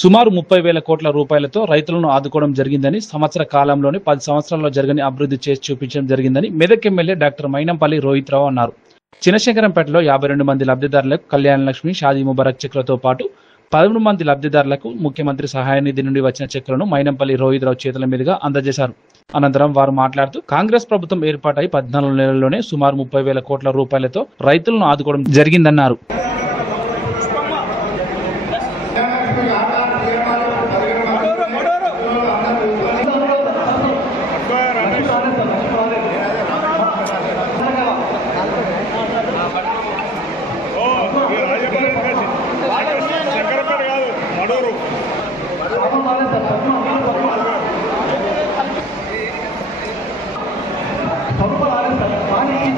సుమారు ముప్పై వేల కోట్ల రూపాయలతో రైతులను ఆదుకోవడం జరిగిందని సంవత్సర కాలంలోనే పది సంవత్సరాల్లో జరగని అభివృద్ధి చేసి చూపించడం జరిగిందని మెదక్ ఎమ్మెల్యే డాక్టర్ మైనంపల్లి రోహిత్ రావు అన్నారు. చినశంకరంపేటలో యాభై రెండు మంది లబ్ధిదారులకు కళ్యాణ లక్ష్మి షాదీ ముబారక్ చెక్లతో పాటు పదమూడు మంది లబ్ధిదారులకు ముఖ్యమంత్రి సహాయ నిధి నుండి వచ్చిన చెక్కులను మైనంపల్లి రోహిత్ రావు చేతుల మీదుగా అందజేశారు. అనంతరం వారు మాట్లాడుతూ కాంగ్రెస్ ప్రభుత్వం ఏర్పాటై పద్నాలుగు నెలల్లోనే సుమారు ముప్పై వేల కోట్ల రూపాయలతో రైతులను ఆదుకోవడం జరిగిందన్నారు ఓ, ఈ రాజపాలెం కాదు. శంకరపేట కాదు మడూరు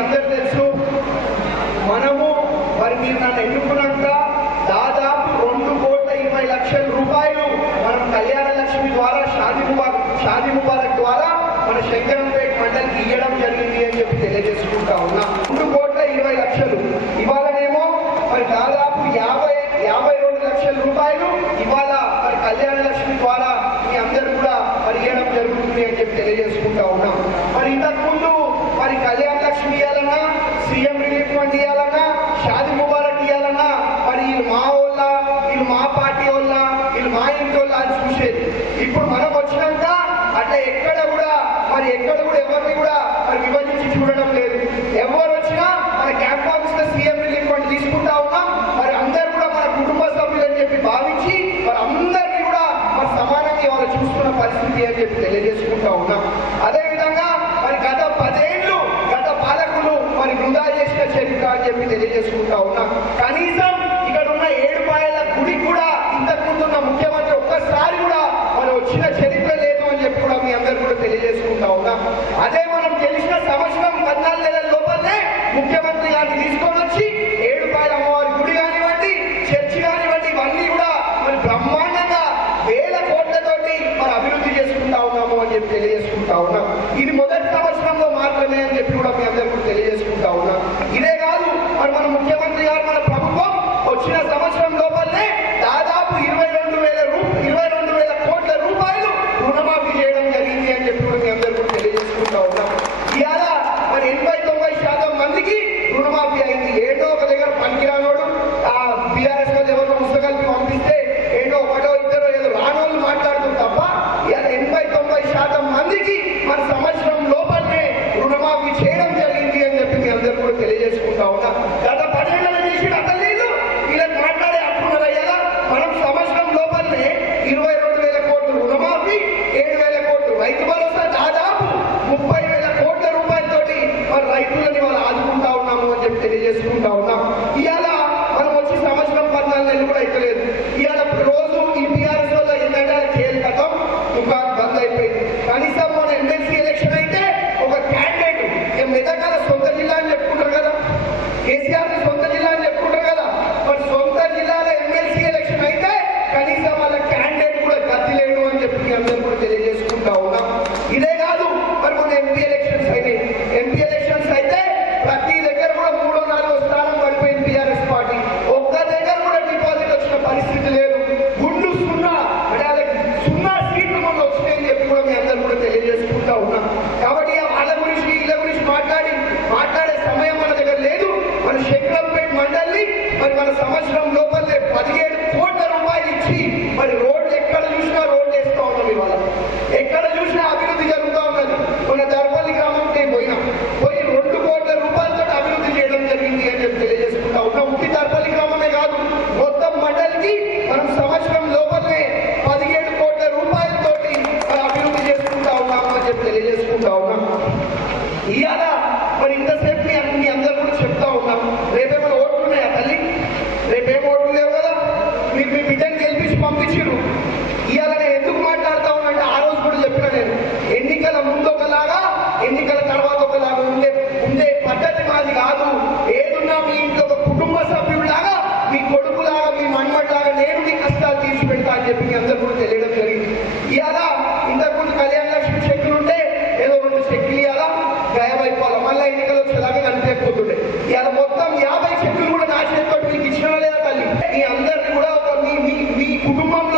అందరు తెలుసు. మనము మరి మీరు నన్ను ఎన్నుకున్నాక దాదాపు రెండు కోట్ల ఇరవై లక్షల రూపాయలు మనం కళ్యాణ లక్ష్మి ద్వారా షాది ముబారక్ షాది ముబారక్ ద్వారా మన శంకరంపేట మండలికి ఇవ్వడం జరిగింది అని చెప్పి తెలియజేసుకుంటా ఉన్నా. రెండు కోట్ల ఇరవై లక్షలు. ఇవాళనేమో మరి దాదాపు యాభై యాభై రెండు లక్షల రూపాయలు ఇవాళ మరి కళ్యాణ లక్ష్మి ద్వారా మీ అందరూ కూడా మరి ఇవ్వడం జరుగుతుంది అని చెప్పి తెలియజేసుకుంటా ఉన్నాం. మరి ఇంత మరి కళ్యాణ ఇవ్వాలన్నా సీఎం రిలీఫ్ ఫండ్ ఇవ్వాలన్నా షాది ముబారక్ ఇవ్వాలన్నా మరి వీళ్ళు మా వాళ్ళ వీళ్ళు మా పార్టీ వాళ్ళ వీళ్ళు మా ఇంటి వాళ్ళ అని చూసేది. ఇప్పుడు మనం వచ్చినాక అట్లా ఎక్కడ కూడా మరి ఎక్కడ కూడా ఎవరిని కూడా మరి విభజించి చూడడం లేదు. ఎవరు వచ్చినా మన క్యాంప్ ఆఫీస్లో సీఎం రిలీఫ్ ఫండ్ తీసుకుంటా ఉన్నాం. మరి అందరు కూడా మన కుటుంబ సభ్యులు అని చెప్పి భావించి మరి అందరినీ కూడా మరి సమానంగా ఎవరు చూస్తున్న పరిస్థితి అని చెప్పి తెలియజేసుకుంటా ఉన్నాం. అదేవిధంగా విధంగా మరి గత పదేళ్ళు గత పాలకులు మరి వృధా చేసిన చరిత్ర అని చెప్పి తెలియజేసుకుంటా ఉన్నా. కనీసం ఇక్కడ ఉన్న ఏడుపాయల గుడి కూడా ఇంతకుముందున్న ఉన్న ముఖ్యమంత్రి ఒక్కసారి కూడా మరి వచ్చిన చరిత్ర లేదు అని చెప్పి కూడా మీ అందరు కూడా తెలియజేసుకుంటా ఉన్నా. అదే మనం తెలిసిన సంవత్సరం పద్నాలుగు నెలల లోపలనే ముఖ్యమంత్రి గారిని తీసుకొని వచ్చి ఏడుపాయల అమ్మవారి గుడి కానివ్వండి చర్చి కానివ్వండి ఇవన్నీ కూడా మరి బ్రహ్మాండంగా వేల కోట్లతోటి మరి అభివృద్ధి చేసుకుంటా ఉన్నాము అని చెప్పి తెలియజేసుకుంటా ఉన్నాం. ఇది మొదటి సంవత్సరంలో మాత్రమే అని చెప్పి కూడా మీ అందరికీ కూడా తెలియజేసుకుంటా ఉన్నాం. అందరూ కూడా తెలియజేసుకుంటా ఉన్నా ఇవాళ మరి ఇంతసేపు మీ అందరూ కూడా చెప్తా ఉన్నాం. రేపేమైనా ఓట్లు ఉన్నాయా తల్లి? రేపేం ఓట్లు లేవు కదా? మీరు మీ బిడ్డను గెలిపించి పంపించారు ఇవాళ నేను ఎందుకు మాట్లాడతా ఉన్నట్టు ఆ రోజు కూడా చెప్పిన నేను. ఎన్నికల ముందు ఒకలాగా ఎన్నికల తర్వాత ఒకలాగా ఉండే ఉండే పద్ధతి మాది కాదు. ఏదున్నా మీ ఇంట్లో ఒక కుటుంబ సభ్యుడిలాగా మీ కొడుకులాగా మీ మన్మడిలాగా నేను మీ కష్టాలు తీసి పెడతా అని చెప్పి మీ అందరూ కూడా తెలియడం యాభై